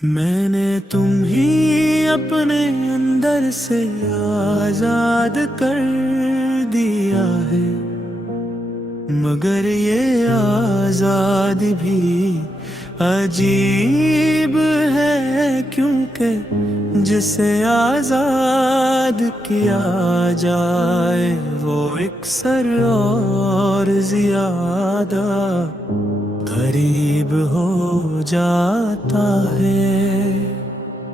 मैंने तुम ही अपने अंदर से आजाद कर दिया है, मगर ये आजाद भी अजीब है, क्योंकि जिसे आजाद किया जाए वो अक्सर और ज्यादा करीब हो जाता है।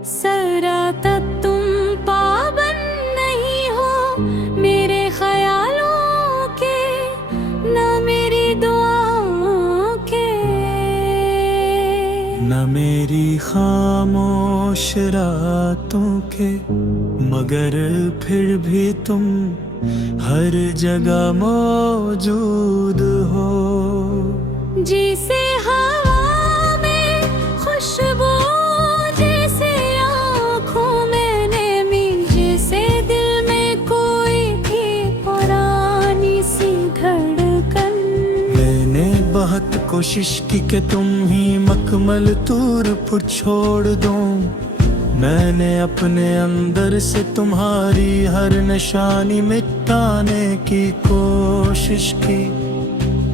जरा तक तुम पाबंद नहीं हो मेरे ख्यालों के, न मेरी दुआओं के, न मेरी खामोश रातों के, मगर फिर भी तुम हर जगह मौजूद हो। जैसे हवा में खुशबू, जैसे आँखों में नमी, जैसे दिल में कोई थी पुरानी सी धड़कन। मैंने बहुत कोशिश की कि तुम ही मकमल तौर पर छोड़ दो। मैंने अपने अंदर से तुम्हारी हर निशानी मिटाने की कोशिश की।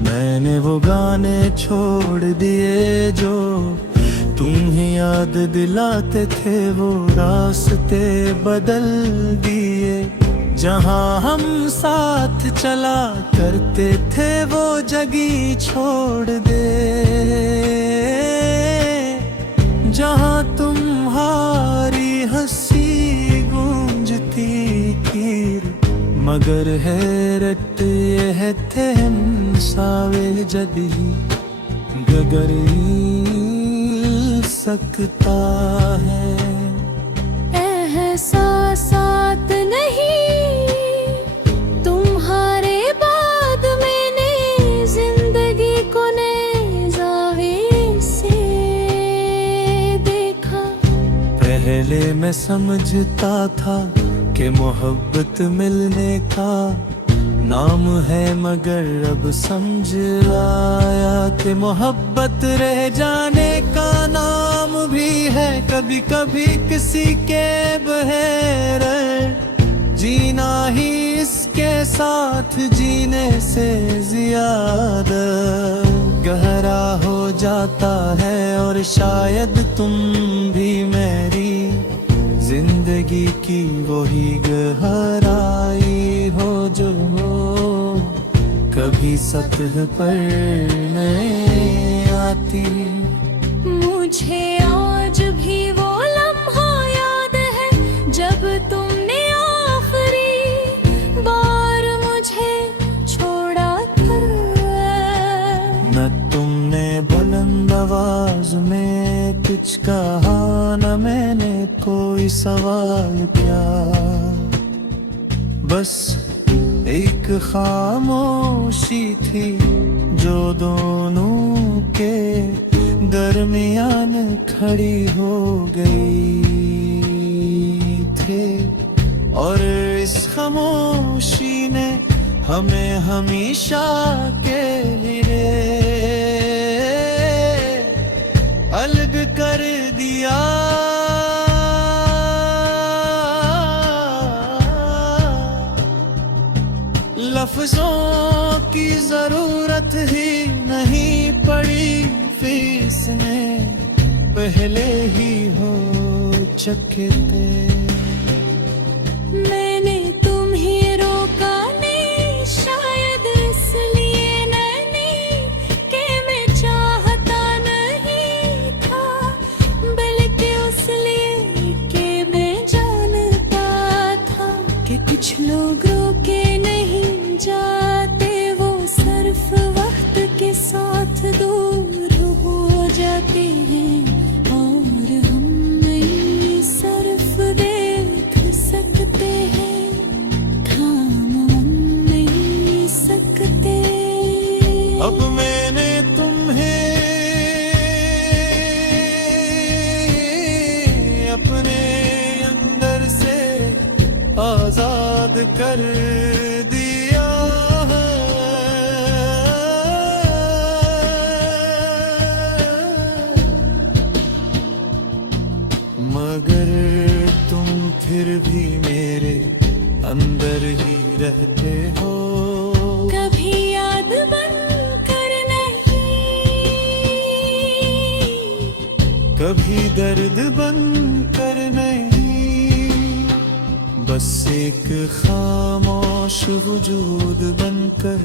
मैंने वो गाने छोड़ दिए जो तुम्हें याद दिलाते थे, वो रास्ते बदल दिए। जहाँ हम साथ चला करते थे वो जगह छोड़ दे। जहाँ तुम्हारी हंसी गूंजती थी, मगर हैरत ये है थे सावे जदी गगर सकता है। एहसासात नहीं तुम्हारे बाद मैंने जिंदगी को नए ज़ाविये से देखा। पहले मैं समझता था कि मोहब्बत मिलने का नाम है, मगर अब समझ आया कि मोहब्बत रह जाने का नाम भी है। कभी कभी किसी के बगैर जीना ही इसके साथ जीने से ज्यादा गहरा हो जाता है। और शायद तुम भी मेरी जिंदगी की वही गहराई हो जो कभी सतह पर नहीं आती। मुझे आज भी वो लम्हा याद है जब तुमने आखिरी बार मुझे छोड़ा था। न तुमने बुलंद आवाज में कुछ कहा, न मैंने कोई सवाल किया। बस एक खामोशी थी जो दोनों के दरमियान खड़ी हो गई थे। और इस खामोशी ने हमें हमेशा के लिए अलग कर दिया। लफ्जों की जरूरत ही नहीं पड़ी, फीस में पहले ही हो चुके थे। मैंने तुम्हें रोका नहीं, शायद इसलिए नहीं कि मैं चाहता नहीं था, बल्कि इसलिए कि मैं जानता था कि कुछ लोग रोके नहीं जाते, वो सिर्फ वक्त के साथ दूर हो जाते हैं। और हम नहीं सिर्फ देख सकते हैं, थाम नहीं सकते। अब मैंने तुम्हें अपने अंदर से आजाद कर दिया है। मगर तुम फिर भी मेरे अंदर ही रहते हो। कभी याद बन कर नहीं, कभी दर्द बन कर नहीं, बस एक खामोश वजूद बनकर।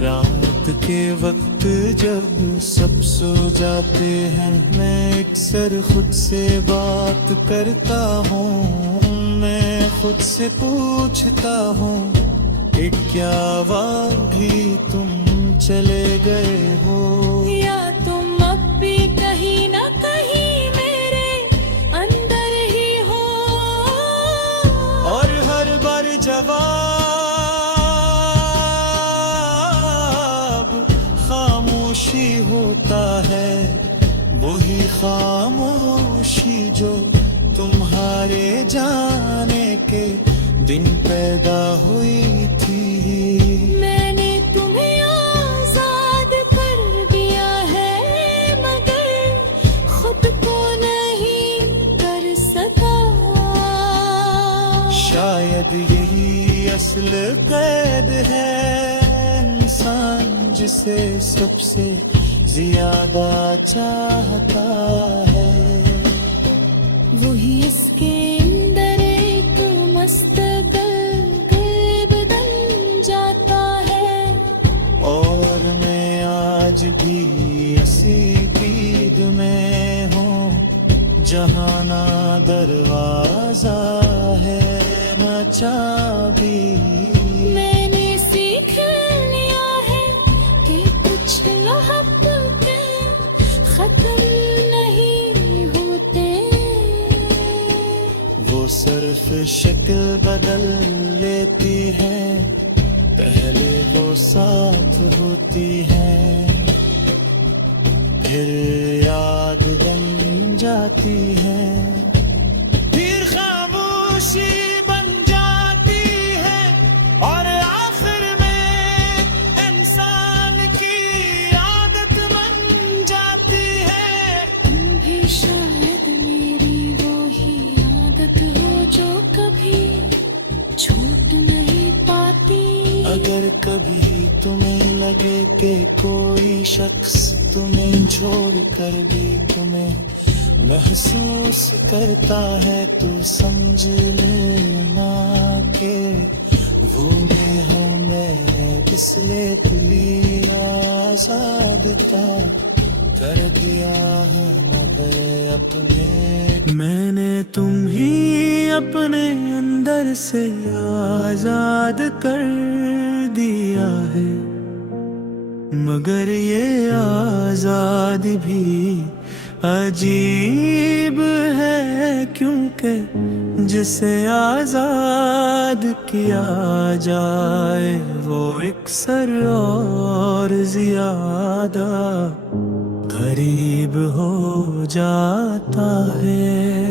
रात के वक्त जब सब सो जाते हैं, मैं अक्सर खुद से बात करता हूँ। मैं खुद से पूछता हूँ कि क्या वाकई तुम चले गए हो, या तुम अब भी कहीं ना कहीं मेरे अंदर ही हो। और हर बार जवाब खामोशी होता है, वही खामोशी जो तुम्हारे जाने के दिन पैदा हुई थी। मैंने तुम्हें आजाद कर दिया है, मगर खुद को नहीं कर सका। शायद यही असल कैद है, इंसान जिसे सबसे ज्यादा चाहता है। वही इसके अंदर एक मस्तकल बदल जाता है। और मैं आज भी इसी पीर में हूँ, जहाँ ना दरवाजा है ना चाबी। मैंने सीख लिया है कि कुछ मोहब्बतें खत्म नहीं होते। वो सिर्फ शक्ल बदल लेती है, पहले वो साथ होती है, फिर याद बन जाती है, फिर खामोशी बन जाती है, और आखिर में इंसान की आदत बन जाती है। तुम भी शायद मेरी वो ही आदत हो जो कभी छूट नहीं पाती। अगर कभी तुम्हें लगे कि कोई शख्स तुम्हें छोड़कर भी तुम्हें महसूस करता है, तो समझ लेना कि वो मैं हूँ मैं, इसलिए दिली आजादता कर दिया है मगर अपने। मैंने तुम ही अपने अंदर से आजाद कर दिया है, मगर ये आजादी भी अजीब है, क्योंकि जिसे आजाद किया जाए वो अक्सर और ज्यादा करीब हो जाता है।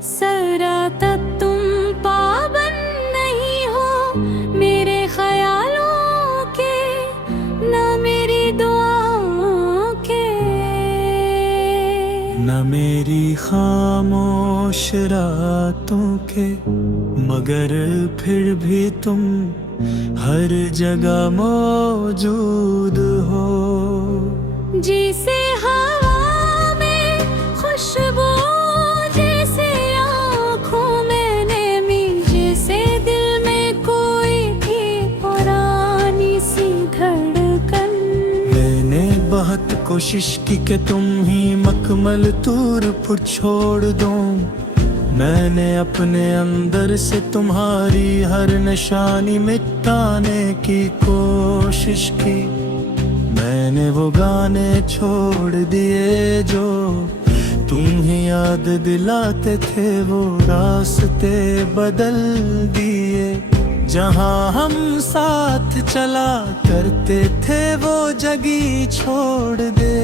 जरा तक तुम पाबंद नहीं हो मेरे ख्यालों के, ना मेरी दुआओं के, न मेरी खामोश रातों के, मगर फिर भी तुम हर जगह मौजूद हो। जैसे हवा में खुशबू, जैसे आँखों में नमी, जैसे दिल में कोई थी पुरानी सी धड़कन। मैंने बहुत कोशिश की कि तुम ही मकमल तौर पर छोड़ दो, मैंने अपने अंदर से तुम्हारी हर निशानी मिटाने की कोशिश की। मैंने वो गाने छोड़ दिए जो तुम्हें याद दिलाते थे, वो रास्ते बदल दिए जहाँ हम साथ चला करते थे, वो जगह छोड़ दे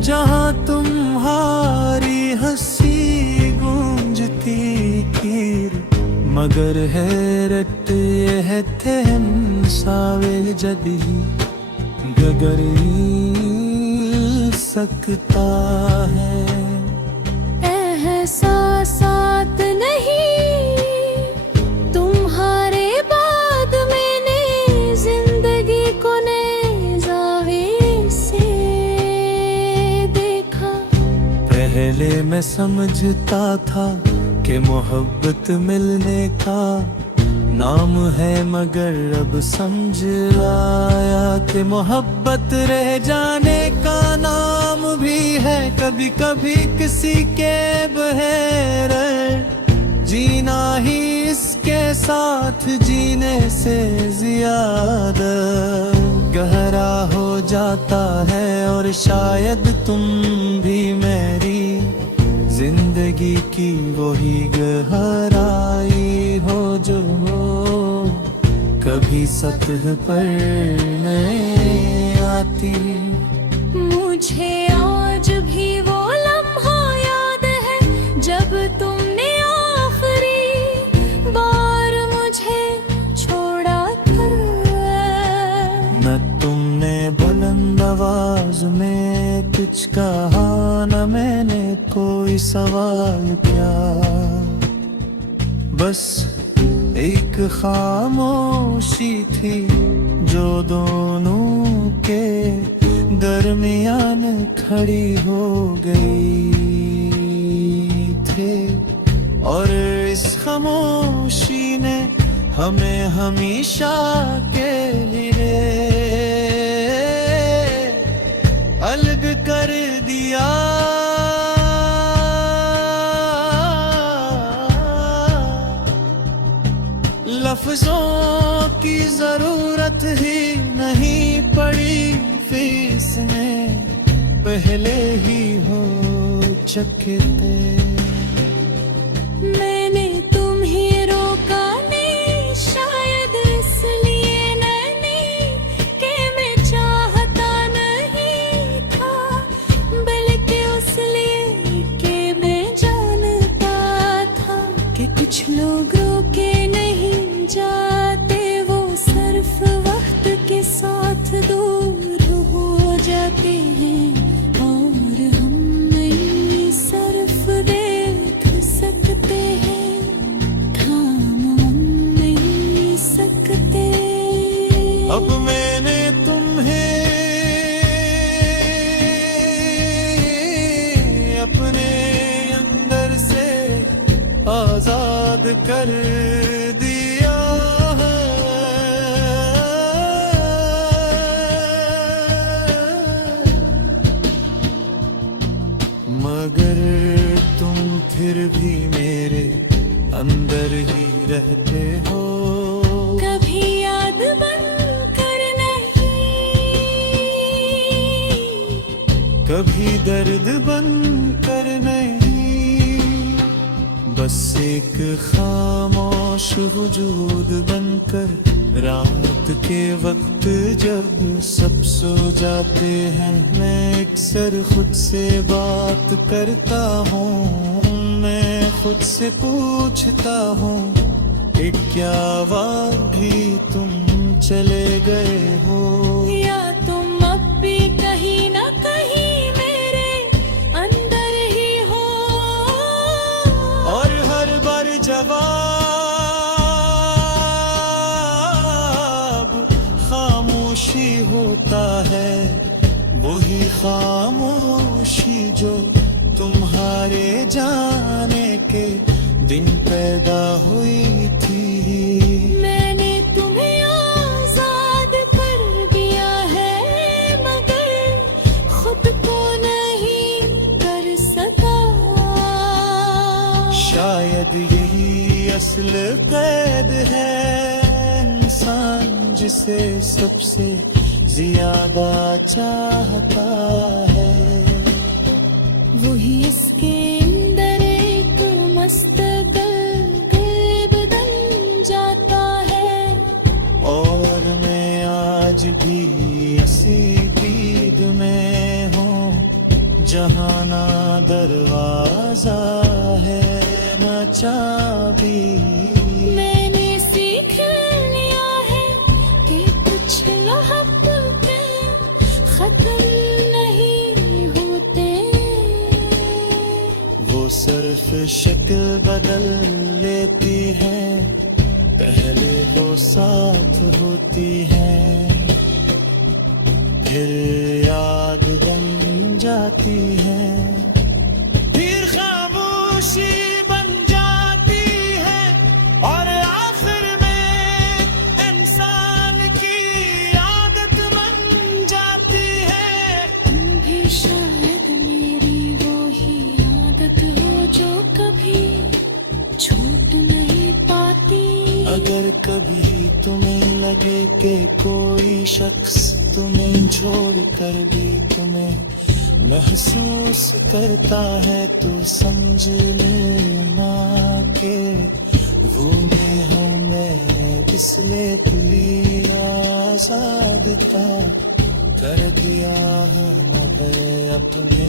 जहाँ तुम्हारी हंसी गूंजती कीर। मगर हैरत ये है थे सावे जदी गगरी सकता है। एहसासात नहीं तुम्हारे बाद मैंने जिंदगी को नए ज़ाविये से देखा। पहले मैं समझता था कि मोहब्बत मिलने का नाम है, मगर अब समझ आया कि मोहब्बत रह जाने का नाम भी है। कभी कभी किसी के बगैर जीना ही इसके साथ जीने से ज्यादा गहरा हो जाता है। और शायद तुम भी मेरी जिंदगी की वही गहराई हो जो कभी सतह पर नहीं आती। मुझे आज भी वो लम्हा याद है जब तुमने आखिरी बार मुझे छोड़ा था। न तुमने बुलंद आवाज में कुछ कहा, न मैंने कोई सवाल किया। बस एक खामोशी थी जो दोनों के दरमियान खड़ी हो गई थे। और इस खामोशी ने हमें हमेशा के लिए अलग कर दिया। लफ्जों की जरूरत ही नहीं पड़ी, फीसने पहले ही हो चुके थे। मैंने तुम्हें रोका नहीं शायद इसलिए नहीं कि मैं चाहता नहीं था, बल्कि इसलिए कि मैं जानता था कि कुछ लोग रोके नहीं जाते, वो सिर्फ वक्त के साथ दूर हो जाते हैं। और हम नहीं सिर्फ देख सकते हैं, थाम हम नहीं सकते। अब मैंने तुम्हें अपने अंदर से आजाद कर दिया है। मगर तुम फिर भी मेरे अंदर ही रहते हो। कभी याद बनकर नहीं, कभी दर्द बनकर नहीं, बस एक खामोश वजूद बनकर। रात के वक्त जब सब सो जाते हैं, मैं अक्सर खुद से बात करता हूँ। मैं खुद से पूछता हूँ कि क्या वाकई तुम चले गए हो, या तुम अब भी कहीं ना कहीं मेरे अंदर ही हो। और हर बार जवाब खामोशी होता है। वही खामोशी जो तुम्हारे जाने के दिन पैदा हुई थी। मैंने तुम्हें आजाद कर दिया है, मगर खुद को नहीं कर सका। शायद यही असल कैद है इंसान जिसे सबसे ज्यादा चाहता है। वही इसके अंदर एक मस्तकल बदल जाता है। और मैं आज भी इसी दीद में हूँ जहाँ ना दरवाजा है ना चाबी। मैंने सीख लिया है कि कुछ लम्हे खत्म नहीं सिर्फ शक्ल बदल लेती है, पहले वो साथ होती है, फिर याद बन जाती है, फिर खामोशी बन जाती है, और आखिर में इंसान की आदत बन जाती है। तुम भी शायद मेरी वो ही आदत हो जो कभी छूट नहीं पाती। अगर कभी तुम्हें लगे कि कोई शख्स तुम्हें छोड़कर भी तुम्हें महसूस करता है, तो समझ लेना कि वो मैं हूँ मैं, इसलिए खुली आजाद था कर दिया है न अपने